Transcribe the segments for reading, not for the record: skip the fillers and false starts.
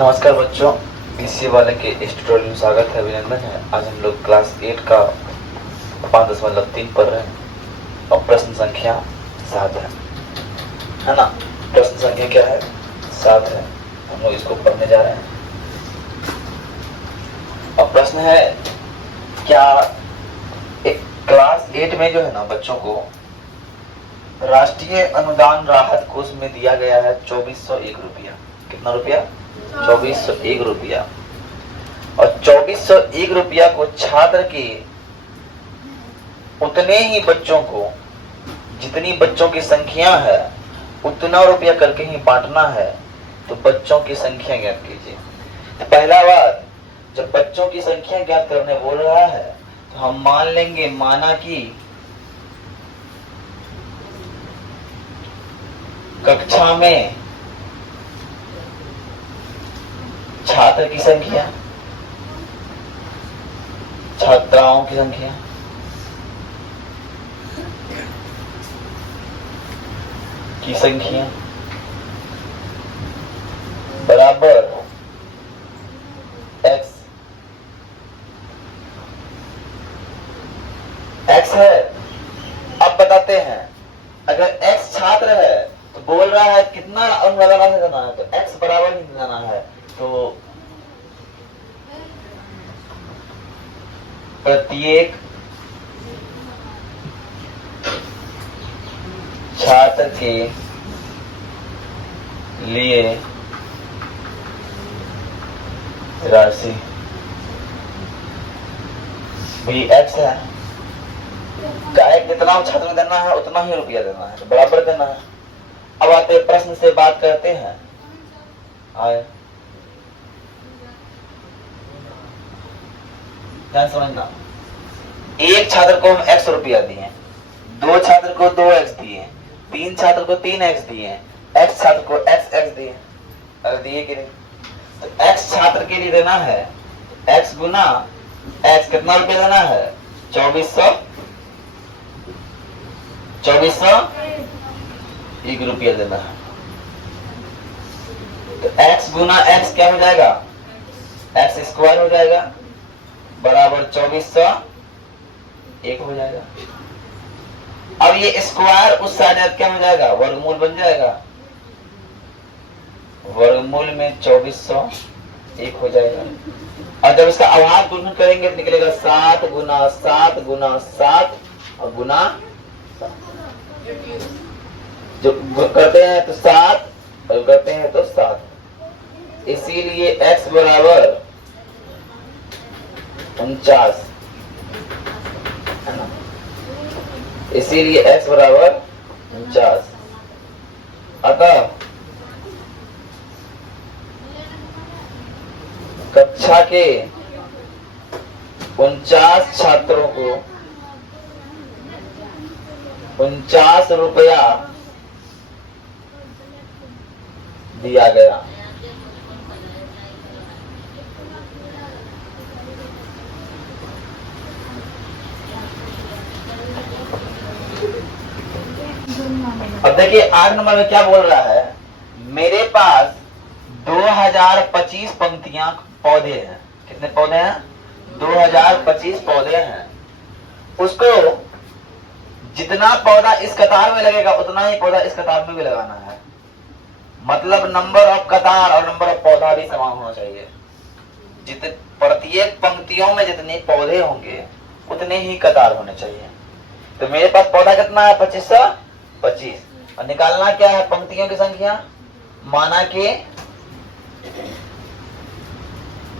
नमस्कार बच्चों, इसी वाले के इस ट्यूटोरियल में स्वागत है, अभिनंदन है। आज हम लोग क्लास 8 का 5.3 पढ़ रहे हैं और प्रश्न संख्या 7 है ना। प्रश्न संख्या क्या है? 7 है। हम लोग इसको पढ़ने जा रहे हैं और प्रश्न है क्या एक क्लास 8 में जो है ना बच्चों को राष्ट्रीय अनुदान राहत कोष में दिया गया है 2401 रुपया। कितना रुपया? 2401 रुपया। और 2401 रुपया को छात्र के उतने ही बच्चों को, जितनी बच्चों की संख्या है उतना रुपया करके ही बांटना है। तो बच्चों की संख्या ज्ञात कीजिए। तो पहला बात, जब बच्चों की संख्या ज्ञात करने बोल रहा है तो हम मान लेंगे, माना कि कक्षा में छात्र की संख्या, छात्राओं की संख्या बराबर x है। अब बताते हैं, अगर x छात्र है तो बोल रहा है कितना अनुदान देना है, तो x बराबर ही देना है। तो प्रत्येक छात्र के लिए राशि भी x है। गायक जितना छात्र में देना है उतना ही रुपया देना है, तो बराबर देना है। अब आते प्रश्न से बात करते हैं। आए ध्यान समझना, एक छात्र को हम x रुपया दिए, दो छात्र को 2x दिए, तीन छात्र को 3x दिए, x छात्र को x दिए। अरे दिए कि नहीं? तो x छात्र के लिए देना है x गुना x, कितना रुपया देना है? 2401 रुपया देना है। तो x गुना x क्या हो जाएगा? x स्क्वायर हो जाएगा, बराबर 2401 हो जाएगा। अब ये स्क्वायर उस साइड क्या हो जाएगा? वर्गमूल बन जाएगा, वर्गमूल में 2401 हो जाएगा। और जब इसका आभार गुणन करेंगे तो निकलेगा 7 गुना 7 गुना 7 और गुना जो करते हैं तो 7 और करते हैं तो 7। इसीलिए x बराबर 49, इसीलिए x बराबर 49। अतः कक्षा के 49 छात्रों को 49 रुपया दिया गया। अब देखिए 8 नंबर में क्या बोल रहा है, मेरे पास 2025 पंक्तियां पौधे हैं। कितने पौधे हैं? 2025 पौधे हैं। उसको जितना पौधा इस कतार में लगेगा उतना ही पौधा इस कतार में भी लगाना है। मतलब नंबर ऑफ कतार और नंबर ऑफ पौधा भी समान होना चाहिए। जितने प्रत्येक पंक्तियों में जितने पौधे होंगे उतने ही कतार होने चाहिए। तो मेरे पास पौधा कितना है? 2525। और निकालना क्या है? पंक्तियों की संख्या, माना कि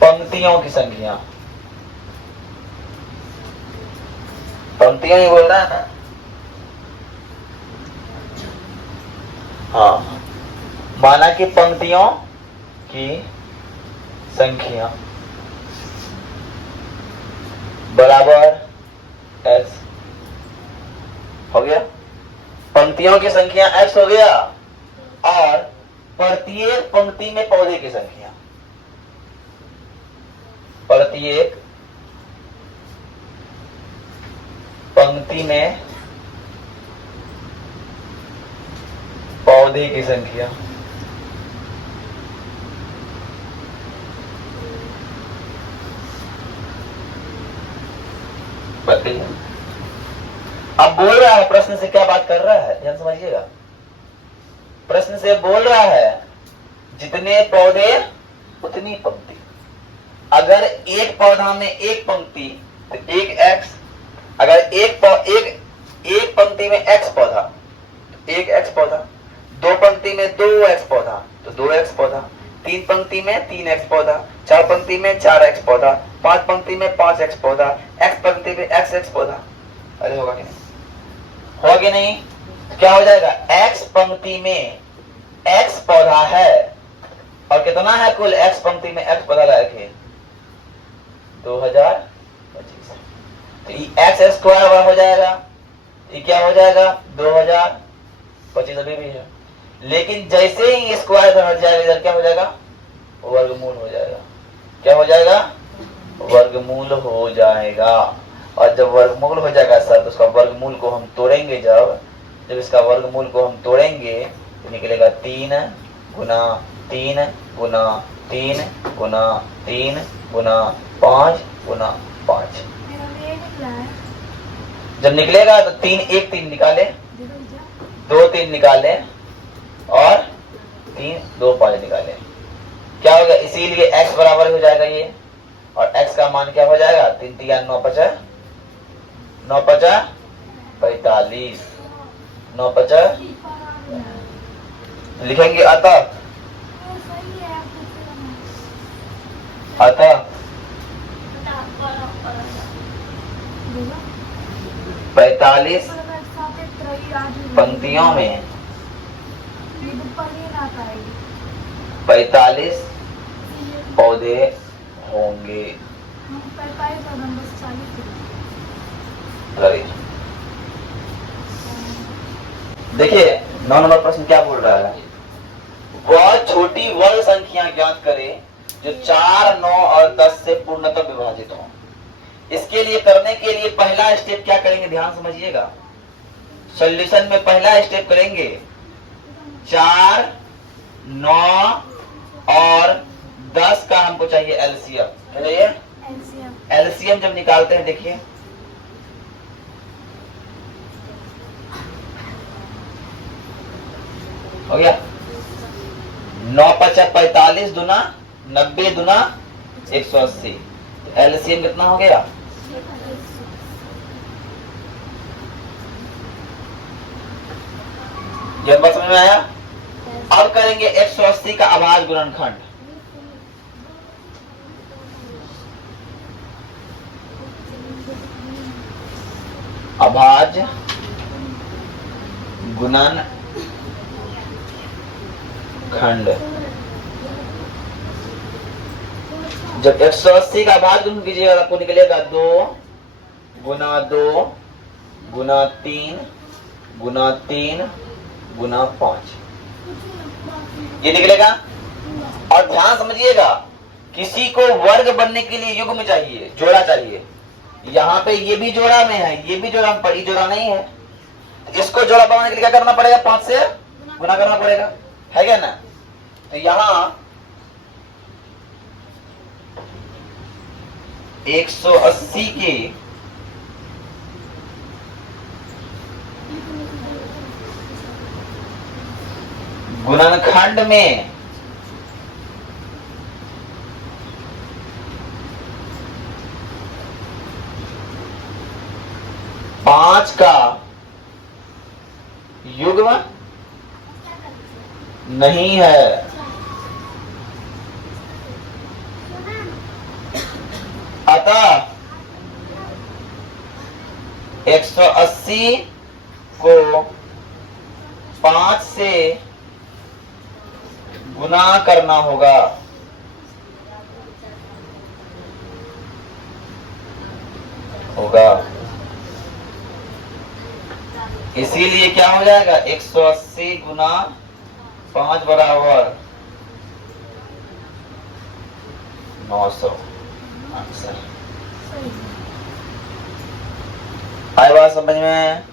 पंक्तियों की संख्या, पंक्तियां ही बोल रहा है ना। हाँ, माना कि पंक्तियों की संख्या बराबर x हो गया। पंक्तियों की संख्या x हो गया और प्रत्येक पंक्ति में पौधे की संख्या, प्रत्येक पंक्ति में पौधे की संख्या अब बोल रहा है, प्रश्न से क्या बात कर रहा है ध्यान समझिएगा। प्रश्न से बोल रहा है जितने पौधे उतनी पंक्ति। अगर एक पौधा में एक पंक्ति तो एक एक्स, अगर एक पंक्ति में एक्स पौधा तो एक एक्स पौधा, दो पंक्ति में दो एक्स पौधा तो दो एक्स पौधा, तीन पंक्ति में तीन एक्स पौधा, चार पंक्ति में चार एक्स पौधा, पांच पंक्ति में पांच एक्स पौधा, एक्स पंक्ति में एक्स एक्स पौधा। अरे होगा कि नहीं? होगा कि नहीं? क्या हो जाएगा? एक्स पंक्ति में एक्स पौधा है और कितना है कुल एक्स पंक्ति में एक्स पौधा रखे 2025। तो एक्स स्क्वायर हो जाएगा, ये क्या हो जाएगा 2025 अभी भी है। लेकिन जैसे ही स्क्वायर इधर हट जाएगा, इधर क्या हो जाएगा? वर्गमूल हो जाएगा। क्या हो जाएगा? वर्गमूल हो जाएगा। और जब वर्गमूल हो जाएगा सर, तो उसका वर्गमूल को हम तोड़ेंगे। जब इसका वर्गमूल को हम तोड़ेंगे तो निकलेगा 3 गुना 3 गुना 3 गुना 3 गुना 5 गुना 5। जब निकलेगा तो 3 1 3 निकाले, 2 3 निकाले और 3 2 5 निकाले। क्या होगा? इसीलिए x बराबर हो जाएगा ये, और x का मान क्या हो जाएगा? 3 3 9 5 9 5 45 9 5 लिखेंगे। अतः 45 पंक्तियों में 45 पौधे होंगे। देखिए 9 नंबर प्रश्न क्या बोल रहा है? वह छोटी वर्ग संख्या ज्ञात करे जो 4, 9 और 10 से पूर्णतः विभाजित हो। इसके लिए करने के लिए पहला स्टेप क्या करेंगे? ध्यान समझिएगा। सॉल्यूशन में पहला स्टेप करेंगे 4, 9 और 10 का हमको चाहिए एलसीएम। क्या चाहिए? एलसीएम जब निकालते हैं देखिए, हो गया 9 5 45 दुना 90 दुना 180। एलसीएम कितना हो गया? जब बात समझ में आया? अब करेंगे 180 का अभाज्य गुणनखंड। अभाज्य गुणन खंड। जब 180 का भाग गुण कीजिएगा आपको निकलेगा 2 गुना 2 गुना 3 गुना 3 गुना 5 ये निकलेगा। और ध्यान समझिएगा, किसी को वर्ग बनने के लिए युग्म चाहिए, जोड़ा चाहिए। यहाँ पे ये भी जोड़ा में है, ये भी जोड़ा में, पड़ी जोड़ा नहीं है। इसको जोड़ा बनाने के लिए क्या करना पड़ेगा? 5 से गुना करना पड़ेगा, है क्या ना? तो यहां 180 के गुणनखंड में 5 का युग्म नहीं है। अतः 180 को 5 से गुना करना होगा। इसीलिए क्या हो जाएगा? 180 गुना 5 बराबर 900 आंसर। आई बात समझ में?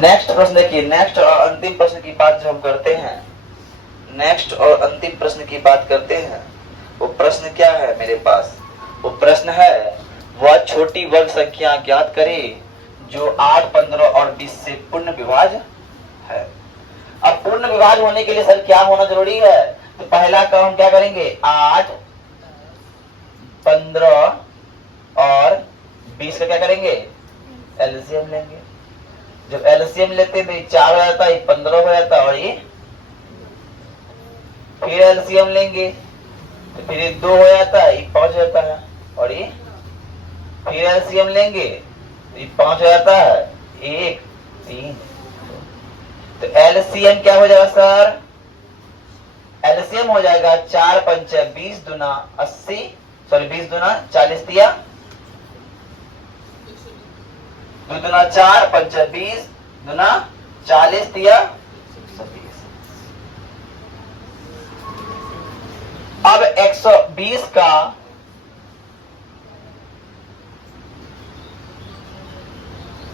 नेक्स्ट प्रश्न देखिए। नेक्स्ट और अंतिम प्रश्न की बात जो हम करते हैं, नेक्स्ट और अंतिम प्रश्न की बात करते हैं, वो प्रश्न क्या है मेरे पास? वो प्रश्न है, वह छोटी वर्ग संख्या ज्ञात करे जो 8, 15 और 20 से पूर्ण विभाज्य है। अब पूर्ण विभाज्य होने के लिए सर क्या होना जरूरी है? तो पहला काम हम क्या करेंगे, 8, 15 और 20 का क्या करेंगे, एलसीएम लेंगे। जब एलसीएम लेते हैं तो ये 4 हो जाता है, ये 15 हो जाता है और ये फिर एलसीएम लेंगे तो फिर ये 2 हो जाता है, ये 5 हो जाता है और ये फिर एलसीएम लेंगे तो ये 5 हो जाता है, 1, 3। तो एलसीएम क्या हो जाएगा सर? एलसीएम हो जाएगा 4 पंच 20 दूना 80, सॉरी 20 दूना 40 दिया, 2 दूना 4 पंच 20 दूना 40 दिया 120। अब 120 का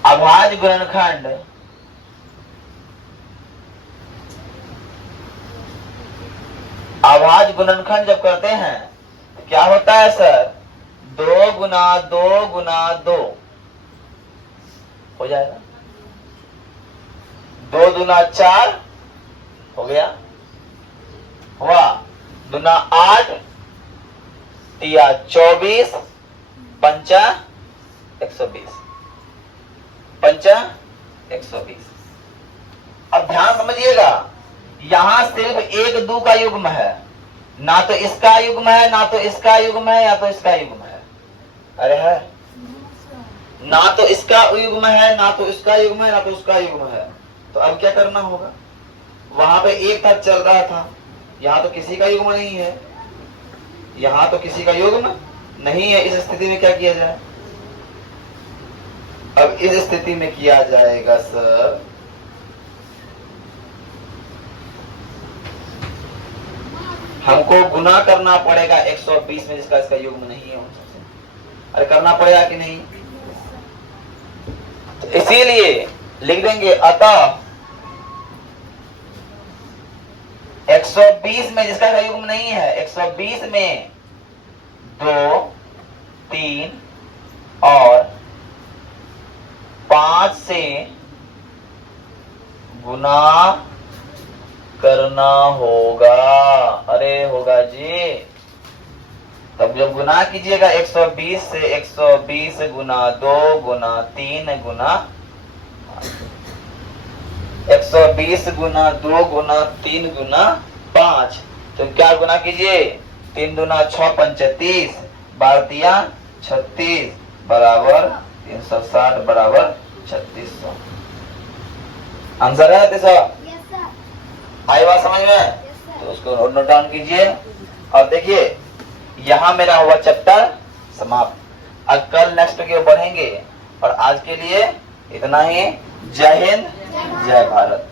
अभाज्य गुणनखंड अभाज्य गुणनखंड जब करते हैं तो क्या होता है सर? 2 गुना 2 गुना 2 हो जाएगा, 2 दूना 4 हो गया, हुआ, दूना 8 तिया 24 पंचा 120, पंचा 120। अब ध्यान समझिएगा, यहां सिर्फ 1 2 का युग्म है, ना तो इसका युग्म है, ना तो इसका युग्म है, या तो इसका युग्म है। अरे है, ना तो इसका युग्म है, ना तो इसका युग्म है, ना तो उसका युग्म है। तो अब क्या करना होगा? वहां पे एक तक चल रहा था, यहाँ तो किसी का युग्म नहीं है, यहाँ तो किसी का युग्म नहीं है। इस स्थिति में क्या किया जाए? अब इस स्थिति में किया जाएगा सर, हमको गुना करना पड़ेगा 120 में जिसका इसका युग्म नहीं है। अरे करना पड़ेगा कि नहीं? तो इसीलिए लिख देंगे, अतः 120 में जिसका युग्म नहीं है, 120 में 2, 3 और 5 से गुना करना होगा। अरे होगा जी। तब जब गुना कीजिएगा 120 से, 120 गुना 2 गुना 3 गुना 120 गुना 2 गुना 3 गुना 5, तो क्या गुना कीजिए? 3 दूना 6 पंच 30, 12 तिया 36 बराबर 360 बराबर 3600। आंसर है 300। आई बात समझ में? तो उसको नोट डाउन कीजिए और देखिए यहां मेरा हुआ चैप्टर समाप्त। अब कल नेक्स्ट के बढ़ेंगे और आज के लिए इतना ही। जय हिंद, जय भारत।